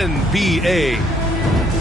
NBA.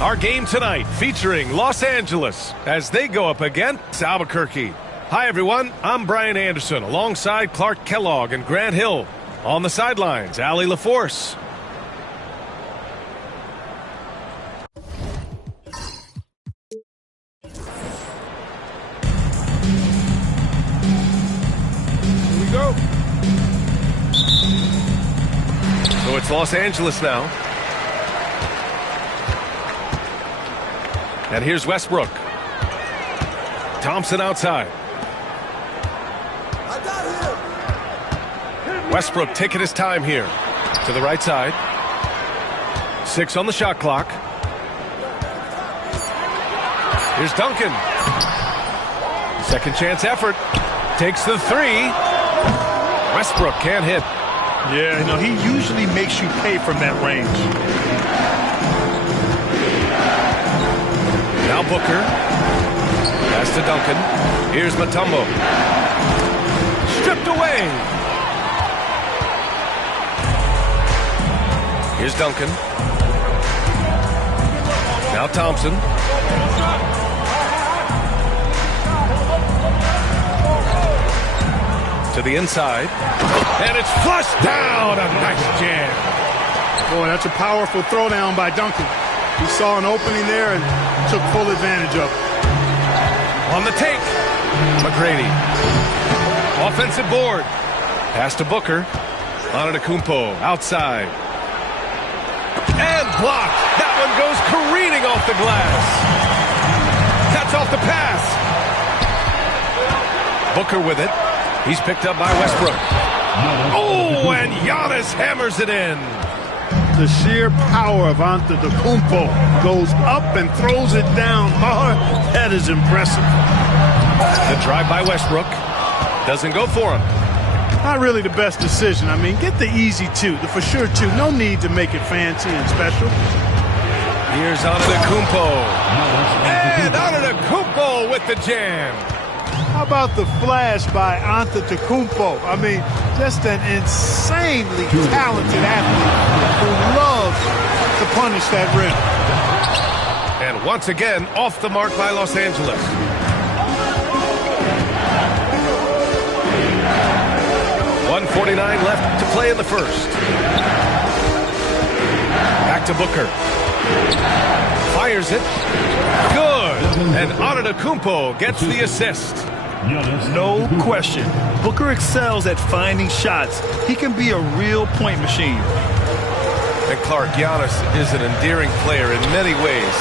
Our game tonight featuring Los Angeles as they go up against Albuquerque. Hi everyone, I'm Brian Anderson alongside Clark Kellogg and Grant Hill. On the sidelines, Allie LaForce. Here we go. So it's Los Angeles now. And here's Westbrook. Thompson outside. Westbrook taking his time here. To the right side. 6 on the shot clock. Here's Duncan. Second chance effort. Takes the 3. Westbrook can't hit. Yeah, you know, he usually makes you pay from that range. Now Booker. Pass to Duncan. Here's Mutombo. Stripped away. Here's Duncan. Now Thompson. To the inside. And it's flushed down. A nice jam. Boy, that's a powerful throwdown by Duncan. He saw an opening there and took full advantage of it. On the take. McGrady. Offensive board. Pass to Booker. Antetokounmpo outside. And blocked. That one goes careening off the glass. Cuts off the pass. Booker with it. He's picked up by Westbrook. Oh, and Giannis hammers it in. The sheer power of Antetokounmpo goes up and throws it down hard. That is impressive. The drive by Westbrook doesn't go for him. Not really the best decision. I mean, get the easy 2, the for sure 2. No need to make it fancy and special. Here's Antetokounmpo. And Antetokounmpo with the jam. How about the flash by Antetokounmpo? I mean, just an insanely talented athlete who loves to punish that rim. And once again, off the mark by Los Angeles. .149 left to play in the first. Back to Booker. Fires it. Good. And Antetokounmpo gets the assist. No question. Booker excels at finding shots. He can be a real point machine. And Clark, Giannis is an endearing player in many ways.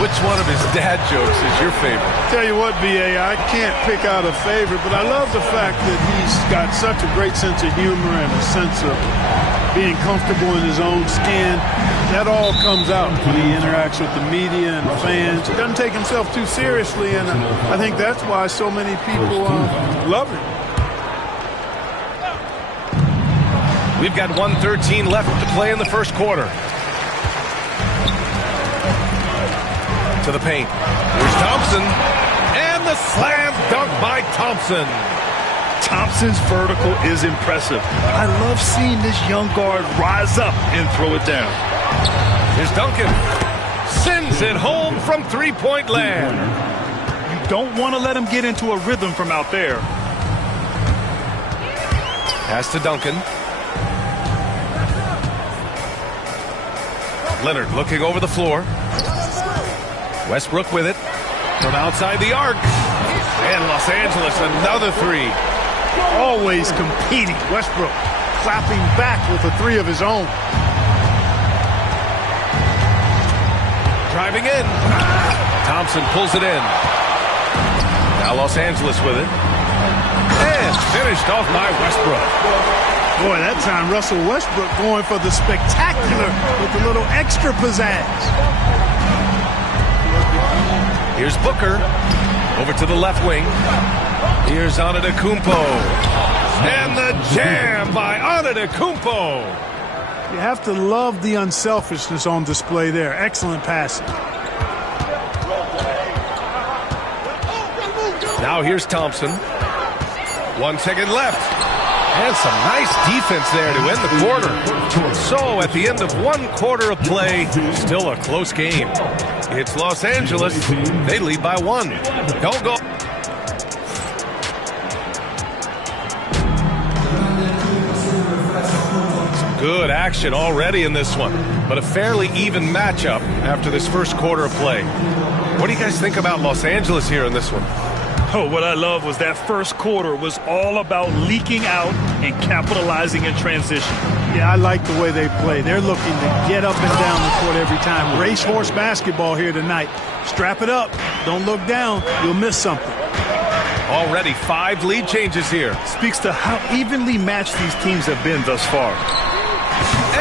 Which one of his dad jokes is your favorite? Tell you what, B.A., I can't pick out a favorite, but I love the fact that he's got such a great sense of humor and a sense of being comfortable in his own skin. That all comes out when he interacts with the media and the fans. He doesn't take himself too seriously, and I think that's why so many people love him. We've got 1:13 left to play in the first quarter. To the paint. Here's Thompson. And the slam dunk by Thompson. Thompson's vertical is impressive. I love seeing this young guard rise up and throw it down. Here's Duncan. Sends it home from three-point land. You don't want to let him get into a rhythm from out there. Pass to Duncan. Leonard looking over the floor. Westbrook with it. From outside the arc. And Los Angeles, another 3. Always competing. Westbrook clapping back with a 3 of his own. Driving in. Thompson pulls it in. Now Los Angeles with it. And finished off by Westbrook. Boy, that time Russell Westbrook going for the spectacular with a little extra pizzazz. Here's Booker. Over to the left wing. Here's Antetokounmpo. And the jam by Antetokounmpo. You have to love the unselfishness on display there. Excellent passing. Now here's Thompson. 1 second left. And some nice defense there to end the quarter. So at the end of one quarter of play, still a close game. It's Los Angeles. They lead by 1. Don't go. Some good action already in this one, but a fairly even matchup after this first quarter of play. What do you guys think about Los Angeles here in this one? Oh, what I love was that first quarter was all about leaking out and capitalizing in transition. Yeah, I like the way they play. They're looking to get up and down the court every time. Racehorse basketball here tonight. Strap it up. Don't look down. You'll miss something. Already 5 lead changes here. Speaks to how evenly matched these teams have been thus far.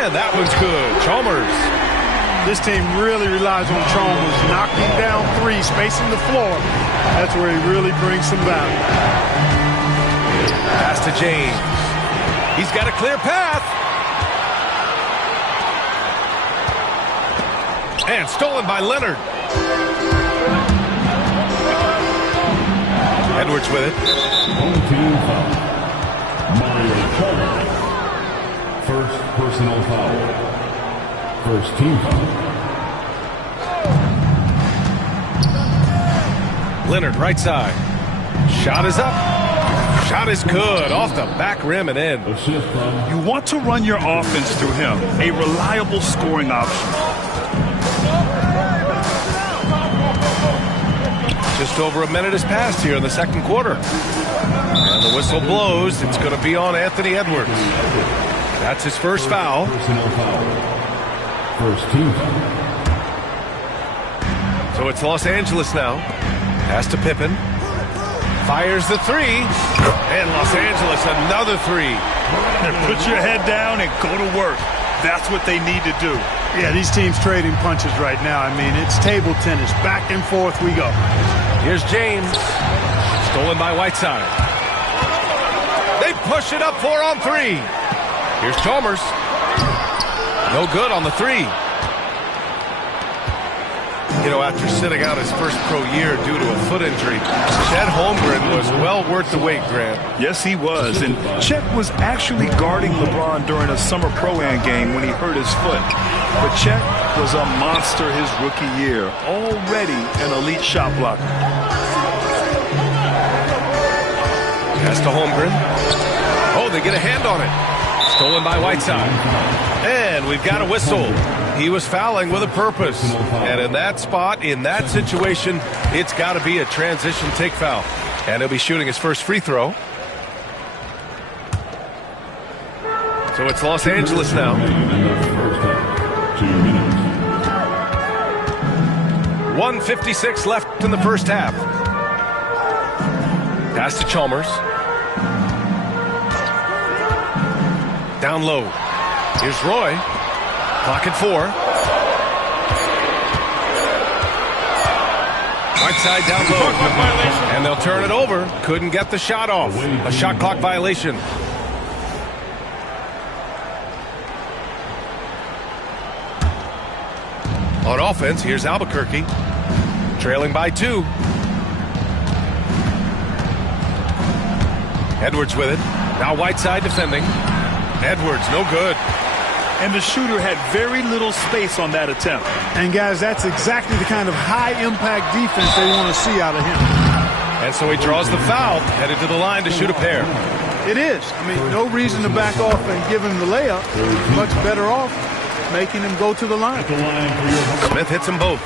And that one's good. Chalmers. This team really relies on Chalmers knocking down threes, spacing the floor. That's where he really brings some value. Pass to James. He's got a clear path. And stolen by Leonard. Edwards with it. First personal foul. First team foul. Leonard, right side. Shot is up. Shot is good. Off the back rim and in. You want to run your offense through him. A reliable scoring option. Just over a minute has passed here in the second quarter. And the whistle blows. It's going to be on Anthony Edwards. That's his first foul. Personal foul. First team foul. So it's Los Angeles now. Pass to Pippen. Fires the 3. And Los Angeles another 3. And put your head down and go to work. That's what they need to do. Yeah, these teams trading punches right now. I mean, it's table tennis. Back and forth we go. Here's James. Stolen by Whiteside. They push it up 4 on 3. Here's Chalmers. No good on the 3. You know, after sitting out his first pro year due to a foot injury, Chet Holmgren was well worth the wait, Grant. Yes, he was. And Chet was actually guarding LeBron during a summer Pro-Am game when he hurt his foot. But Chet was a monster his rookie year, already an elite shot blocker. Pass to Holmgren. Oh, they get a hand on it. Stolen by Whiteside. And we've got a whistle. He was fouling with a purpose. And in that spot, in that situation, it's got to be a transition take foul. And he'll be shooting his first free throw. So it's Los Angeles now. 1:56 left in the first half. Pass to Chalmers. Down low. Here's Roy. Clock at 4. Right side down low. And they'll turn it over. Couldn't get the shot off. A shot clock violation. On offense, here's Albuquerque. Trailing by 2. Edwards with it. Now Whiteside defending. Edwards, no good. And the shooter had very little space on that attempt. And, guys, that's exactly the kind of high-impact defense they want to see out of him. And so he draws the foul, headed to the line to shoot a pair. It is. I mean, no reason to back off and give him the layup. Much better off making him go to the line. Smith hits them both.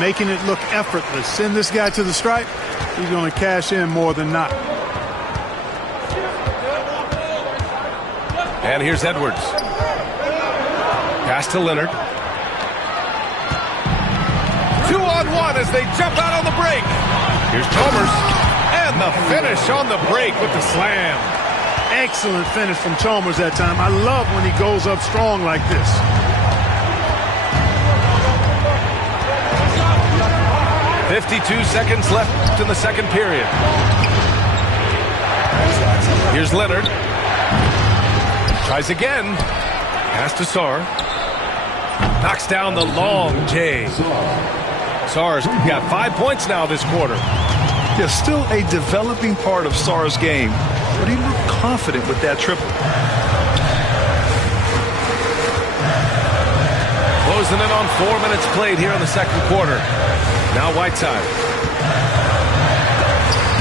Making it look effortless. Send this guy to the stripe. He's going to cash in more than not. And here's Edwards. Pass to Leonard. 2-on-1 as they jump out on the break. Here's Chalmers. And the finish on the break with the slam. Excellent finish from Chalmers that time. I love when he goes up strong like this. .52 seconds left in the second period. Here's Leonard. Tries again. Pass to Sarr. Knocks down the long J. Sarr's got 5 points now this quarter. Yeah, still a developing part of Sarr's game. but he looked confident with that triple. Closing in on 4 minutes played here in the second quarter. Now Whiteside.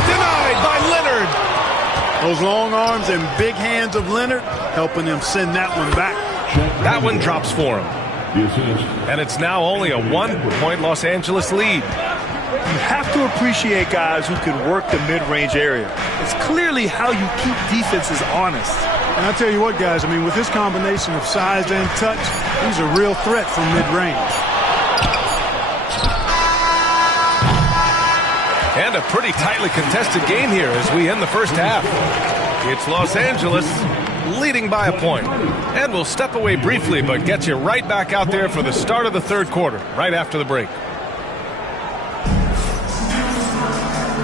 Denied by Leonard. Those long arms and big hands of Leonard helping him send that one back. That one drops for him. And it's now only a 1-point Los Angeles lead. You have to appreciate guys who can work the mid-range area. It's clearly how you keep defenses honest. And I tell you what, guys, I mean, with this combination of size and touch, he's a real threat from mid-range. And a pretty tightly contested game here as we end the first half. It's Los Angeles leading by a point. And we'll step away briefly, but get you right back out there for the start of the third quarter, right after the break.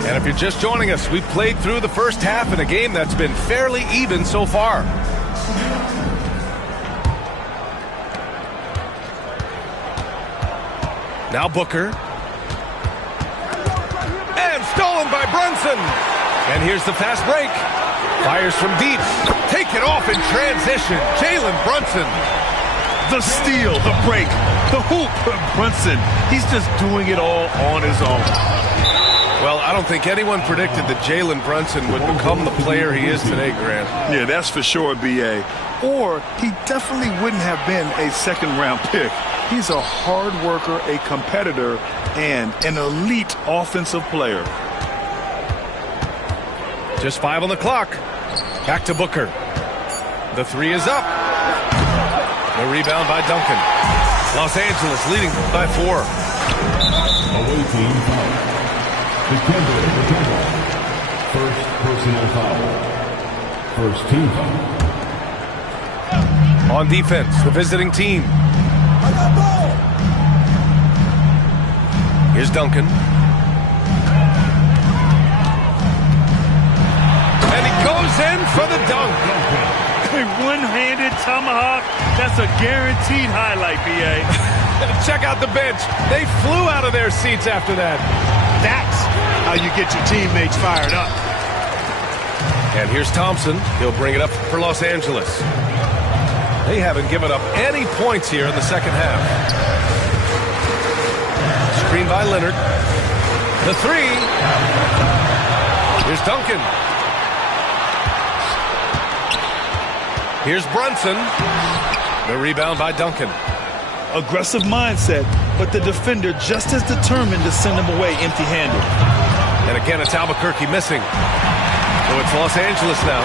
And if you're just joining us, we've played through the first half in a game that's been fairly even so far. Now Booker. And stolen by Brunson. And here's the fast break. Fires from deep. Take it off in transition. Jalen Brunson. The steal, the break, the hoop. Brunson, he's just doing it all on his own. Well, I don't think anyone predicted that Jalen Brunson would become the player he is today, Grant. Yeah, that's for sure, B.A. Or he definitely wouldn't have been a second-round pick. He's a hard worker, a competitor, and an elite offensive player. Just 5 on the clock. Back to Booker. The three is up. The rebound by Duncan. Los Angeles leading by 4. Away team foul. Dikembe Mutombo. First personal foul. First team foul. On defense, the visiting team. Here's Duncan. And he goes in for the dunk. A one-handed tomahawk, that's a guaranteed highlight, B.A. Check out the bench. They flew out of their seats after that. That's how you get your teammates fired up. And here's Thompson. He'll bring it up for Los Angeles. They haven't given up any points here in the second half. Screen by Leonard. The three. Here's Duncan. Here's Brunson. The rebound by Duncan. Aggressive mindset, but the defender just as determined to send him away empty-handed. And again, it's Albuquerque missing. So it's Los Angeles now.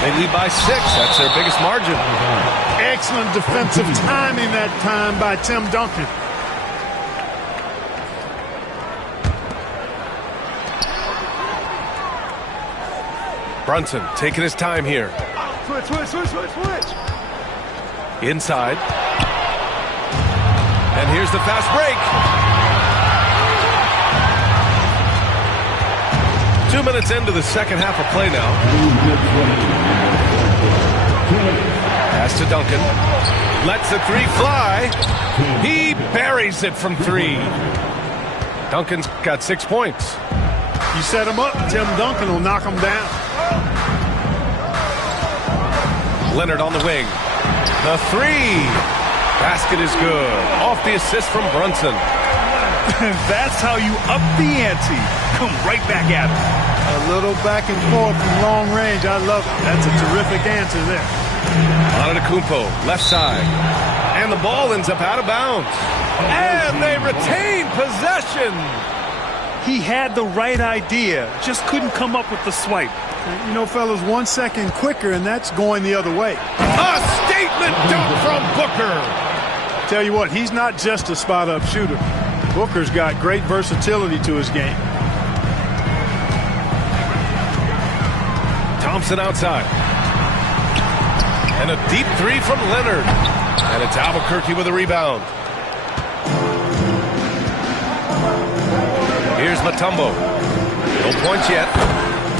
They lead by 6. That's their biggest margin. Excellent defensive timing that time by Tim Duncan. Brunson taking his time here. Switch. Inside. And here's the fast break. 2 minutes into the second half of play now. Pass to Duncan. Lets the three fly. He buries it from 3. Duncan's got 6 points. You set him up, Tim Duncan will knock him down. Leonard on the wing. The 3. Basket is good. Off the assist from Brunson. That's how you up the ante. Come right back at him. A little back and forth from long range. I love it. That's a terrific answer there. Antetokounmpo, left side. And the ball ends up out of bounds. And they retain possession. He had the right idea, just couldn't come up with the swipe. You know, fellas, 1 second quicker, and that's going the other way. A statement dunk from Booker. Tell you what, he's not just a spot-up shooter. Booker's got great versatility to his game. Thompson outside. And a deep 3 from Leonard. And it's Albuquerque with a rebound. Here's Mutombo. No points yet.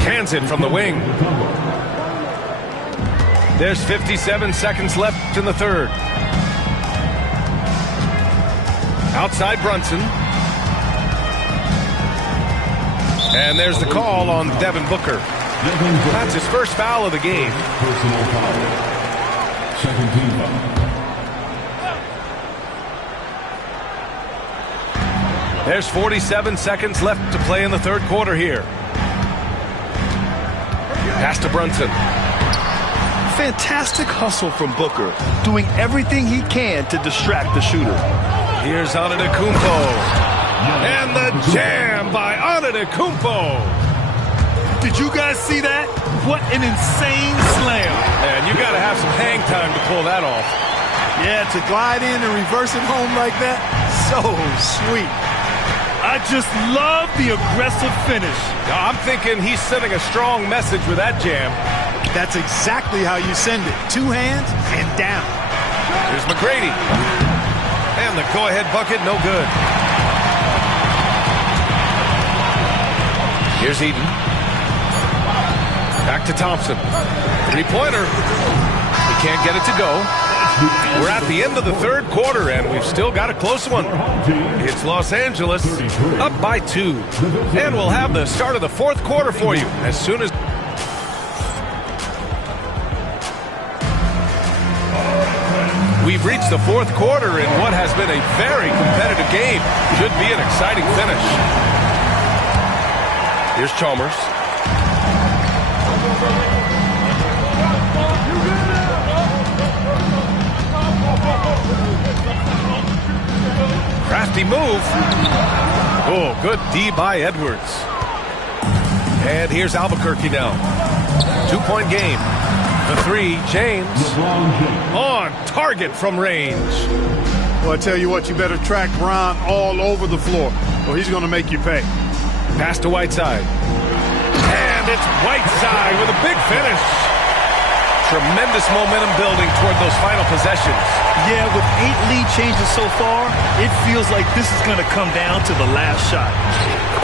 Cans it from the wing. There's 57 seconds left in the third. Outside Brunson. And there's the call on Devin Booker. That's his first foul of the game. Personal foul. Second team foul. There's 47 seconds left to play in the third quarter here. Pass to Brunson. Fantastic hustle from Booker, doing everything he can to distract the shooter. Here's Antetokounmpo. And the jam by Antetokounmpo. Did you guys see that? What an insane slam. Man, you got to have some hang time to pull that off. Yeah, to glide in and reverse it home like that, so sweet. I just love the aggressive finish. Now, I'm thinking he's sending a strong message with that jam. That's exactly how you send it. Two hands and down. Here's McGrady. And the go-ahead bucket, no good. Here's Eden. Back to Thompson. Three-pointer. He can't get it to go. We're at the end of the third quarter, and we've still got a close one. It's Los Angeles up by 2. And we'll have the start of the fourth quarter for you as soon as... We've reached the fourth quarter in what has been a very competitive game. Should be an exciting finish. Here's Chalmers. Crafty move. Oh, good D by Edwards. And here's Albuquerque now. 2-point game. The three, James. On target from range. Well, I tell you what, you better track Ron all over the floor, or he's going to make you pay. Pass to Whiteside. And it's Whiteside with a big finish. Tremendous momentum building toward those final possessions. Yeah, with 8 lead changes so far, it feels like this is going to come down to the last shot.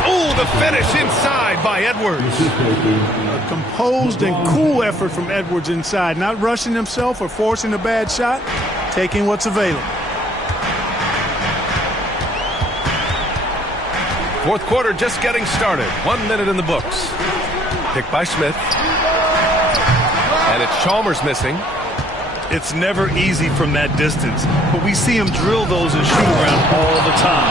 Oh, the finish inside by Edwards. A composed and cool effort from Edwards inside, not rushing himself or forcing a bad shot, taking what's available. Fourth quarter just getting started. 1 minute in the books. Picked by Smith. And it's Chalmers missing. It's never easy from that distance, but we see him drill those and shoot around all the time.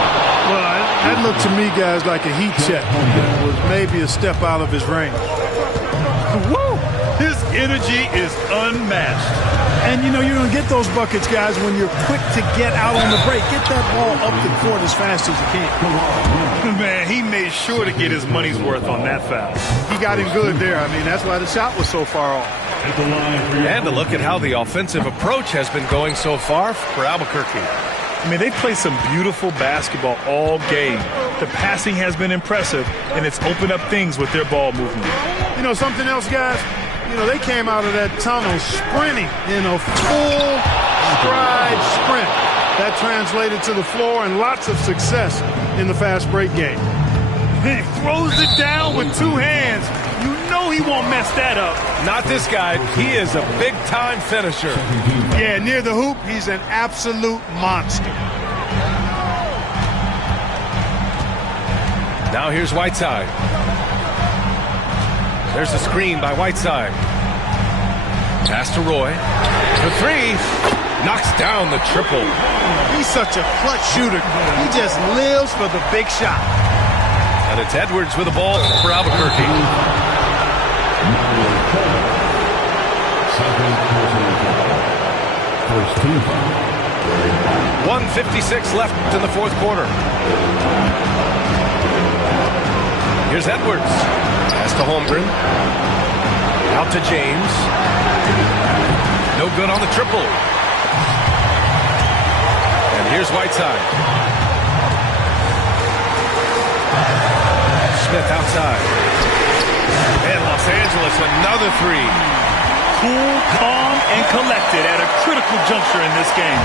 Well, that looked to me, guys, like a heat check. It was maybe a step out of his range. Woo! His energy is unmatched. And, you know, you're going to get those buckets, guys, when you're quick to get out on the break. Get that ball up the court as fast as you can. Man, he made sure to get his money's worth on that foul. He got him good there. I mean, that's why the shot was so far off. And to look at how the offensive approach has been going so far for Albuquerque. I mean, they've played some beautiful basketball all game. The passing has been impressive, and it's opened up things with their ball movement. You know, something else, guys? You know, they came out of that tunnel sprinting in a full stride sprint. That translated to the floor and lots of success in the fast break game. He throws it down with 2 hands. You know he won't mess that up. Not this guy. He is a big-time finisher. Yeah, near the hoop, he's an absolute monster. Now here's Whiteside. There's a screen by Whiteside. Pass to Roy. The three. Knocks down the triple. He's such a clutch shooter. He just lives for the big shot. And it's Edwards with the ball for Albuquerque. First team foul. 1:56 left in the fourth quarter. Here's Edwards. Pass to Holmgren. Out to James. No good on the triple. And here's Whiteside. Smith outside. And Los Angeles, another three. Cool, calm, and collected at a critical juncture in this game.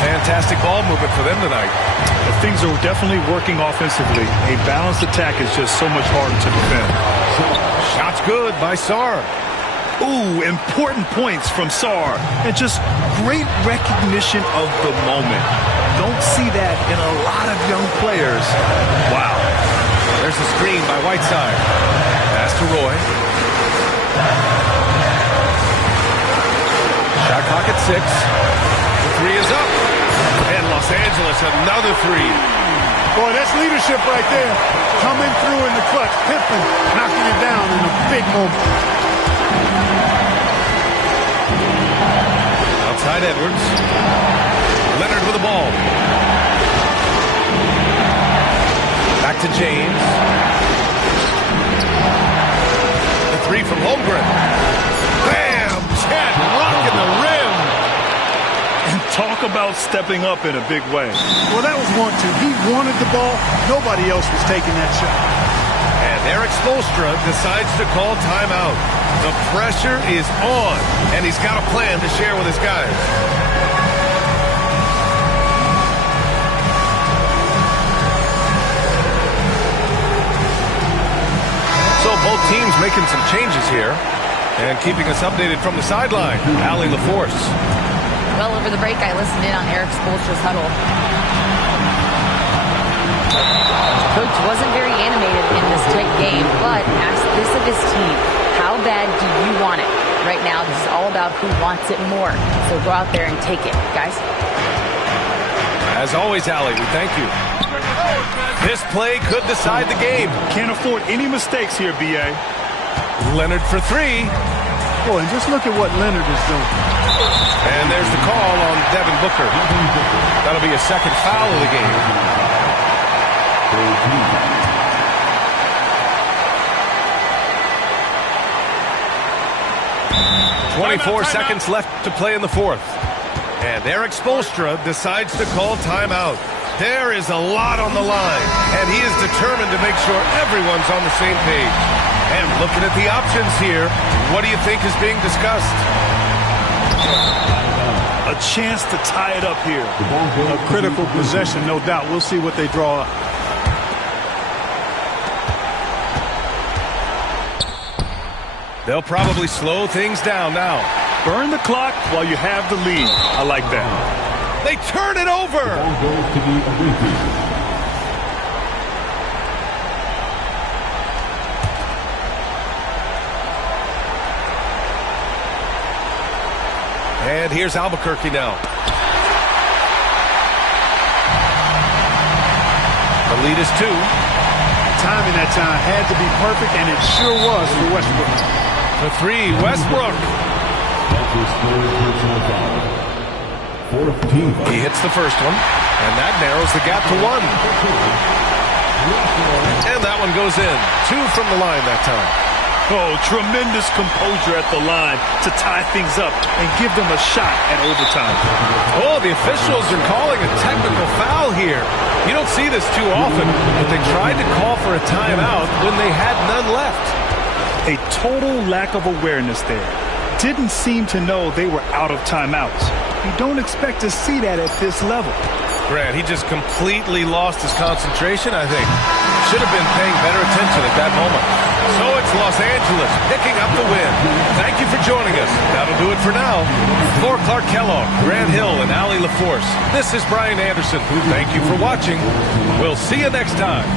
Fantastic ball movement for them tonight. Well, things are definitely working offensively. A balanced attack is just so much harder to defend. Shots good by Sarr. Ooh, important points from Sarr. And just great recognition of the moment. Don't see that in a lot of young players. Wow. There's the screen by Whiteside. Pass to Roy. Shot clock at 6. The three is up. And Los Angeles, another three. Boy, that's leadership right there. Coming through in the clutch. Pippen knocking it down in a big moment. Outside Edwards. Leonard with the ball. Back to James. The three from Holmgren. Bam! Chet rocking the rim. And talk about stepping up in a big way. Well, that was 1-2. He wanted the ball. Nobody else was taking that shot. And Eric Spoelstra decides to call timeout. The pressure is on, and he's got a plan to share with his guys. So both teams making some changes here and keeping us updated from the sideline. Allie LaForce. Well, over the break, I listened in on Eric Spoelstra's huddle. Coach wasn't very animated in this tight game, but asked this of his team. How bad do you want it? Right now, this is all about who wants it more. So go out there and take it, guys. As always, Allie, we thank you. This play could decide the game. Can't afford any mistakes here, B.A. Leonard for three. Boy, and just look at what Leonard is doing. And there's the call on Devin Booker. That'll be a second foul of the game. 24 seconds left to play in the fourth. And Eric Spoelstra decides to call timeout. There is a lot on the line, and he is determined to make sure everyone's on the same page. And looking at the options here, what do you think is being discussed? A chance to tie it up here. A critical possession, no doubt. We'll see what they draw up. They'll probably slow things down now. Burn the clock while you have the lead. I like that. They turn it over. And here's Albuquerque now. The lead is 2. Timing that time had to be perfect, and it sure was for Westbrook. The three, Westbrook. He hits the first one, and that narrows the gap to 1. And that one goes in. 2 from the line that time. Oh, tremendous composure at the line to tie things up and give them a shot at overtime. Oh, the officials are calling a technical foul here. You don't see this too often, but they tried to call for a timeout when they had none left. A total lack of awareness there. Didn't seem to know they were out of timeouts. You don't expect to see that at this level. Grant, he just completely lost his concentration, I think. Should have been paying better attention at that moment. So it's Los Angeles picking up the win. Thank you for joining us. That'll do it for now. For Clark Kellogg, Grant Hill, and Allie LaForce, this is Brian Anderson. Thank you for watching. We'll see you next time.